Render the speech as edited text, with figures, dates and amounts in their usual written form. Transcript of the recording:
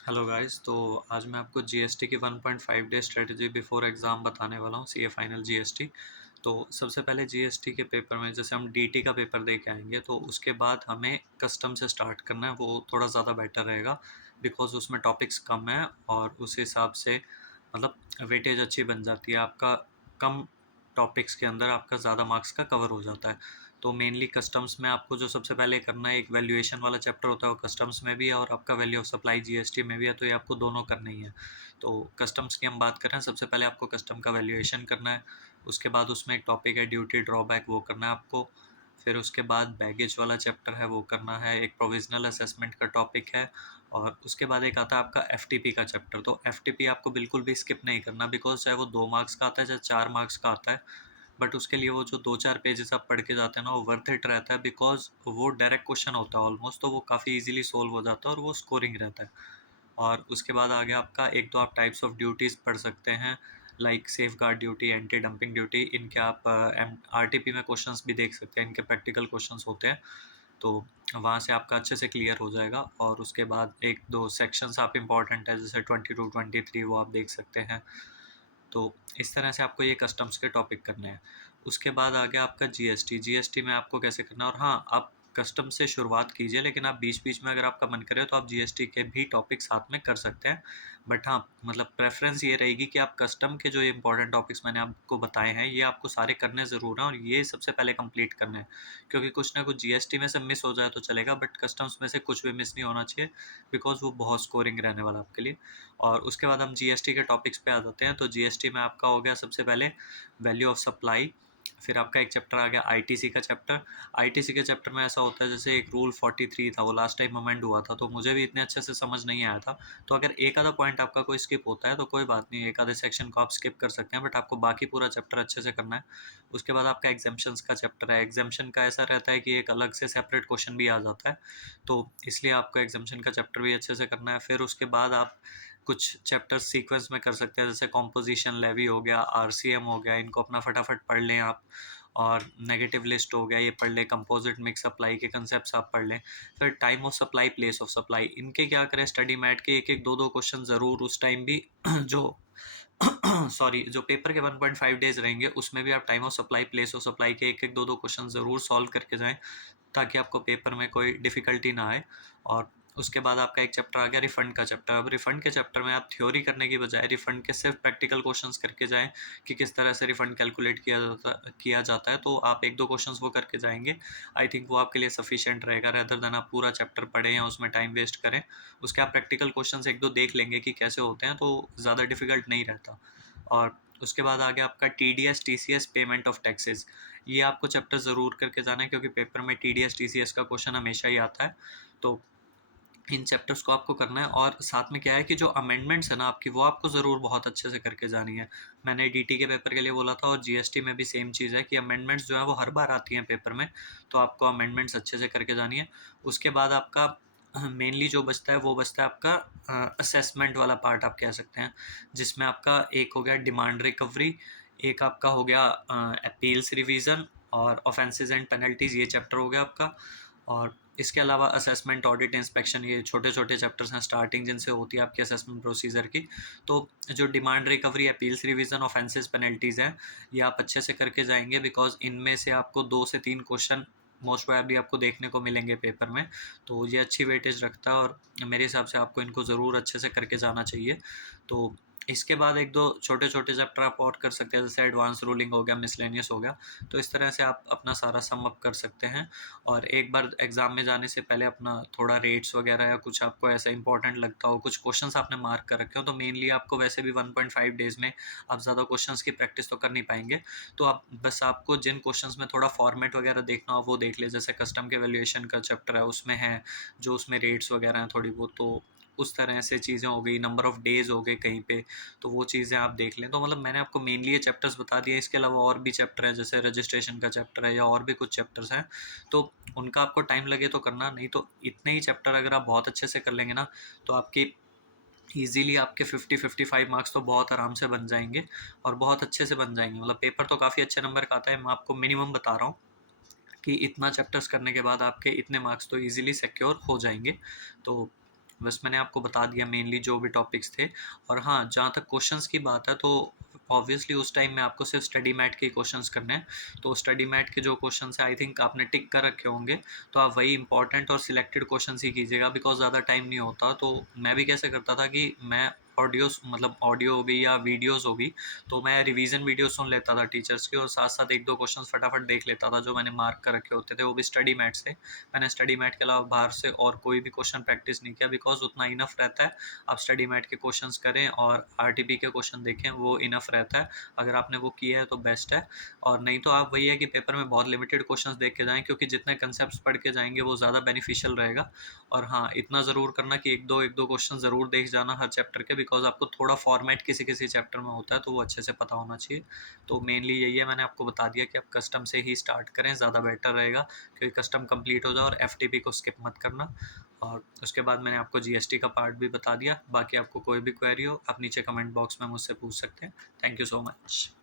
Hello guys. तो आज मैं आपको जीएसटी की 1.5 डे स्ट्रेटजी बिफोर एग्ज़ाम बताने वाला हूँ, सीए फाइनल जीएसटी। तो सबसे पहले जीएसटी के पेपर में जैसे हम डीटी का पेपर दे के आएंगे तो उसके बाद हमें कस्टम से स्टार्ट करना है, वो थोड़ा ज़्यादा बेटर रहेगा बिकॉज उसमें टॉपिक्स कम है और उस हिसाब से मतलब वेटेज अच्छी बन जाती है। आपका कम टॉपिक्स के अंदर आपका ज़्यादा मार्क्स का कवर हो जाता है। तो मेनली कस्टम्स में आपको जो सबसे पहले करना है, एक वैल्यूएशन वाला चैप्टर होता है, वो कस्टम्स में भी है और आपका वैल्यू ऑफ सप्लाई जीएसटी में भी है, तो ये आपको दोनों करना ही है। तो कस्टम्स की हम बात कर रहे हैं, सबसे पहले आपको कस्टम का वैल्यूएशन करना है। उसके बाद उसमें एक टॉपिक है ड्यूटी ड्रॉबैक, वो करना है आपको। फिर उसके बाद बैगेज वाला चैप्टर है, वो करना है। एक प्रोविजनल असेसमेंट का टॉपिक है और उसके बाद एक आता है आपका एफटीपी का चैप्टर। तो एफटीपी आपको बिल्कुल भी स्किप नहीं करना बिकॉज चाहे वो 2 मार्क्स का आता है चाहे 4 मार्क्स का आता है, बट उसके लिए वो जो 2-4 पेजेस आप पढ़ के जाते हैं ना, वो वर्थ इट रहता है बिकॉज वो डायरेक्ट क्वेश्चन होता है ऑलमोस्ट, तो वो काफ़ी इजीली सोल्व हो जाता है और वो स्कोरिंग रहता है। और उसके बाद आगे आपका एक दो आप टाइप्स ऑफ ड्यूटीज़ पढ़ सकते हैं, like safe guard duty, anti dumping duty. इनके आप आरटीपी में क्वेश्चंस भी देख सकते हैं, इनके प्रैक्टिकल क्वेश्चंस होते हैं, तो वहाँ से आपका अच्छे से क्लियर हो जाएगा। और उसके बाद एक दो सेक्शंस आप इम्पॉर्टेंट है जैसे 22-23, वो आप देख सकते हैं। तो इस तरह से आपको ये कस्टम्स के टॉपिक करने हैं। उसके बाद आ गया आपका जीएसटी। जीएसटी में आपको कैसे करना है, और हाँ, आप कस्टम से शुरुआत कीजिए, लेकिन आप बीच-बीच में अगर आपका मन करे तो आप जीएसटी के भी टॉपिक साथ में कर सकते हैं। बट हाँ, मतलब प्रेफ़रेंस ये रहेगी कि आप कस्टम के जो इम्पोर्टेंट टॉपिक्स मैंने आपको बताए हैं, ये आपको सारे करने ज़रूर हैं और ये सबसे पहले कंप्लीट करने हैं। क्योंकि कुछ ना कुछ जीएसटी में से मिस हो जाए तो चलेगा, बट कस्टम्स में से कुछ भी मिस नहीं होना चाहिए बिकॉज़ वो बहुत स्कोरिंग रहने वाला है आपके लिए। और उसके बाद हम जीएसटी के टॉपिक्स पे आ जाते हैं। तो जीएसटी में आपका हो गया सबसे पहले वैल्यू ऑफ सप्लाई। फिर आपका एक चैप्टर आ गया आईटीसी का चैप्टर। आईटीसी के चैप्टर में ऐसा होता है जैसे एक रूल 43 था, वो लास्ट टाइम अमेंड हुआ था, तो मुझे भी इतने अच्छे से समझ नहीं आया था। तो अगर एक आधा पॉइंट आपका कोई स्किप होता है तो कोई बात नहीं, एक आधे सेक्शन को आप स्किप कर सकते हैं, बट आपको बाकी पूरा चैप्टर अच्छे से करना है। उसके बाद आपका एग्जाम्पशंस का चैप्टर है। एग्जाम्पशन का ऐसा रहता है कि एक अलग से सेपरेट क्वेश्चन भी आ जाता है, तो इसलिए आपको एग्जाम्पशन का चैप्टर भी अच्छे से करना है। फिर उसके बाद आप कुछ चैप्टर्स सीक्वेंस में कर सकते हैं, जैसे कॉम्पोजिशन लेवी हो गया, आरसीएम हो गया, इनको अपना फटाफट पढ़ लें आप। और नेगेटिव लिस्ट हो गया, ये पढ़ लें। कंपोजिट मिक्स सप्लाई के कंसेप्ट्स आप पढ़ लें। फिर time of supply, place of supply, इनके क्या करें, स्टडी मैट के एक एक दो दो क्वेश्चन ज़रूर उस टाइम भी जो सॉरी, जो पेपर के 1.5 डेज रहेंगे उसमें भी आप time of supply, place of supply के एक एक दो दो क्वेश्चन ज़रूर सॉल्व करके जाएं, ताकि आपको पेपर में कोई डिफ़िकल्टी ना आए। और उसके बाद आपका एक चैप्टर आ गया रिफ़ंड का चैप्टर। अब रिफ़ंड के चैप्टर में आप थ्योरी करने की बजाय रिफ़ंड के सिर्फ प्रैक्टिकल क्वेश्चंस करके जाएँ कि किस तरह से रिफ़ंड कैलकुलेट किया जाता है, तो आप एक दो क्वेश्चंस वो करके जाएँगे। आई थिंक वो आपके लिए सफिशिएंट रहेगा, रेदर देन आप पूरा चैप्टर पढ़ें या उसमें टाइम वेस्ट करें। उसके आप प्रैक्टिकल क्वेश्चंस एक दो देख लेंगे कि कैसे होते हैं, तो ज़्यादा डिफ़िकल्ट नहीं रहता। और उसके बाद आ गया आपका TDS, TCS, payment of taxes. ये आपको चैप्टर ज़रूर करके जाना है क्योंकि पेपर में टीडीएस, टीसीएस का क्वेश्चन हमेशा ही आता है। तो इन चैप्टर्स को आपको करना है। और साथ में क्या है कि जो अमेंडमेंट्स है ना आपकी, वो आपको ज़रूर बहुत अच्छे से करके जानी है। मैंने डीटी के पेपर के लिए बोला था और जीएसटी में भी सेम चीज़ है कि अमेंडमेंट्स जो है वो हर बार आती हैं पेपर में, तो आपको अमेंडमेंट्स अच्छे से करके जानी है। उसके बाद आपका मेनली जो बचता है वो बचता है आपका असेसमेंट वाला पार्ट आप कह सकते हैं, जिसमें आपका एक हो गया डिमांड रिकवरी, एक आपका हो गया अपील्स रिवीजन और ऑफेंसेस एंड पेनल्टीज़, ये चैप्टर हो गया आपका। और इसके अलावा असेसमेंट, ऑडिट, इंस्पेक्शन, ये छोटे छोटे चैप्टर्स हैं स्टार्टिंग जिनसे होती है आपकी असेसमेंट प्रोसीजर की। तो जो demand recovery, appeals revision, offences, penalties हैं, ये आप अच्छे से करके जाएंगे बिकॉज इनमें से आपको 2 से 3 क्वेश्चन मोस्ट प्रोबेबली आपको देखने को मिलेंगे पेपर में, तो ये अच्छी वेटेज रखता है और मेरे हिसाब से आपको इनको ज़रूर अच्छे से करके जाना चाहिए। तो इसके बाद एक दो छोटे छोटे चैप्टर आप और कर सकते हैं, जैसे एडवांस रूलिंग हो गया, मिसलेनियस हो गया। तो इस तरह से आप अपना सारा सम अप कर सकते हैं। और एक बार एग्ज़ाम में जाने से पहले अपना थोड़ा रेट्स वगैरह या कुछ आपको ऐसा इंपॉर्टेंट लगता हो, कुछ क्वेश्चंस आपने मार्क कर रखे हो, तो मेनली आपको वैसे भी 1.5 डेज़ में आप ज़्यादा क्वेश्चंस की प्रैक्टिस तो कर नहीं पाएंगे। तो आप बस, आपको जिन क्वेश्चंस में थोड़ा फॉर्मेट वगैरह देखना हो वो देख ले, जैसे कस्टम के वैल्यूएशन का चैप्टर है उसमें है, जो उसमें रेट्स वगैरह हैं थोड़ी बहुत, तो उस तरह से चीज़ें हो गई, नंबर ऑफ़ डेज़ हो गए कहीं पे, तो वो चीज़ें आप देख लें। तो मतलब मैंने आपको मेनली ये चैप्टर्स बता दिए, इसके अलावा और भी चैप्टर है, जैसे रजिस्ट्रेशन का चैप्टर है या और भी कुछ चैप्टर्स हैं, तो उनका आपको टाइम लगे तो करना, नहीं तो इतने ही चैप्टर अगर आप बहुत अच्छे से कर लेंगे ना, तो आपकी ईज़िली आपके 50-55 मार्क्स तो बहुत आराम से बन जाएँगे और बहुत अच्छे से बन जाएँगे। मतलब पेपर तो काफ़ी अच्छे नंबर का आता है, मैं आपको मिनिमम बता रहा हूँ कि इतना चैप्टर्स करने के बाद आपके इतने मार्क्स तो ईज़िली सिक्योर हो जाएँगे। तो बस मैंने आपको बता दिया मेनली जो भी टॉपिक्स थे। और हाँ, जहाँ तक क्वेश्चंस की बात है तो ऑब्वियसली उस टाइम में आपको सिर्फ स्टडी मैट के क्वेश्चंस करने हैं। तो स्टडी मैट के जो क्वेश्चंस है आई थिंक आपने टिक कर रखे होंगे, तो आप वही इंपॉर्टेंट और सिलेक्टेड क्वेश्चंस ही कीजिएगा, बिकॉज ज़्यादा टाइम नहीं होता। तो मैं भी कैसे करता था कि मैं ऑडियोस मतलब ऑडियो हो गई या वीडियोस हो गई, तो मैं रिवीजन वीडियो सुन लेता था टीचर्स के, और साथ साथ एक दो क्वेश्चंस फटाफट देख लेता था जो मैंने मार्क कर रखे होते थे, वो भी स्टडी मैट से। मैंने स्टडी मैट के अलावा बाहर से और कोई भी क्वेश्चन प्रैक्टिस नहीं किया, बिकॉज उतना इनफ रहता है। आप स्टडी मैट के क्वेश्चंस करें और आरटीपी के क्वेश्चन देखें, वो इनफ रहता है। अगर आपने वो किया है तो बेस्ट है, और नहीं तो आप वही है कि पेपर में बहुत लिमिटेड क्वेश्चंस देख के जाएं, क्योंकि जितने कंसेप्ट पढ़ के जाएंगे वो ज़्यादा बेनिफिशियल रहेगा। और हाँ, इतना ज़रूर करना कि एक दो क्वेश्चन ज़रूर देख जाना हर चैप्टर के, बिकॉज आपको थोड़ा फॉर्मेट किसी किसी चैप्टर में होता है तो वो अच्छे से पता होना चाहिए। तो मेनली यही है, मैंने आपको बता दिया कि आप कस्टम से ही स्टार्ट करें, ज़्यादा बेटर रहेगा, क्योंकि कस्टम कंप्लीट हो जाए, और एफटीपी को स्किप मत करना। और उसके बाद मैंने आपको जीएसटी का पार्ट भी बता दिया। बाकी आपको कोई भी क्वेरी हो आप नीचे कमेंट बॉक्स में मुझसे पूछ सकते हैं। Thank you so much.